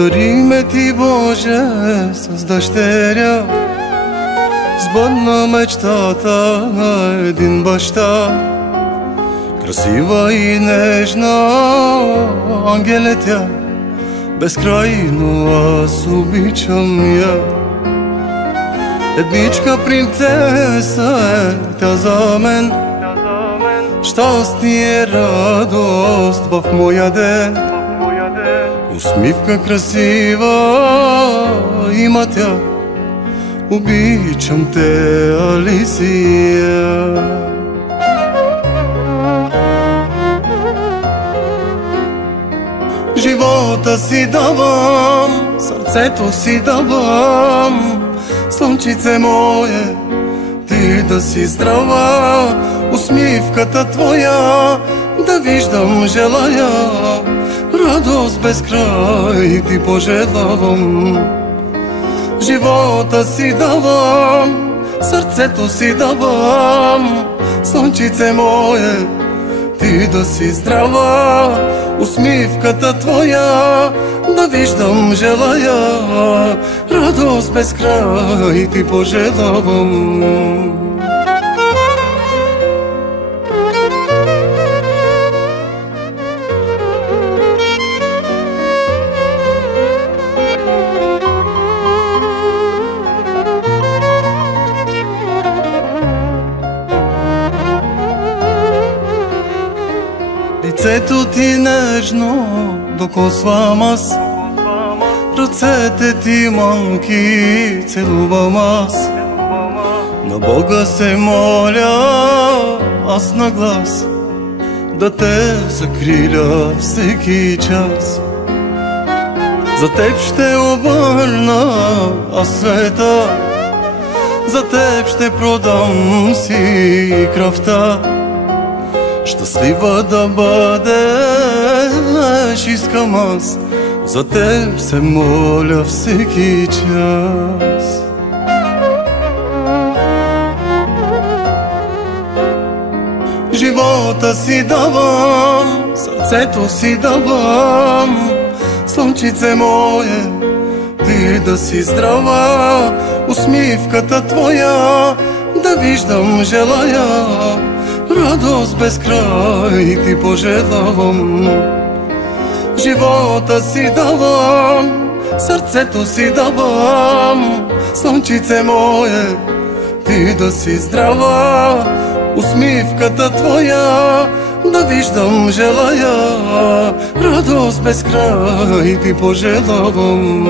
Дари ме ти, Боже, с дъщеря, сбъдна мечтата на един баща. Красива и нежна, ангеле тя, безкрайно аз обичам я. Едничка принцеса е тя за мен, щастие, радост в моя ден. Усмивка красива има тя, обичам те, Алисия. Живота си давам, сърцето си давам, слънчице мое, ти да си здрава. Усмивката твоя да виждам желая, радост без край ти пожелавам. Живота си давам, сърцето си давам, слънчице мое, ти да си здрава. Усмивката твоя да виждам желая, радост без край ти пожелавам. Лицето ти нежно докосвам аз, ръцете ти манки целувам аз. На Бога се моля аз на глас, да те закриля всеки час. За теб ще обърна аз света, за теб ще продам си кръвта. Щастлива да бъдеш искам аз, за теб се моля всеки час. Живота си давам, сърцето си давам, слънчице мое, ти да си здрава. Усмивката твоя да виждам желая, радост без край ти пожелавам. Живота си давам, сърцето си давам, слънчице мое, ти да си здрава. Усмивката твоя да виждам желая, радост без край ти пожелавам.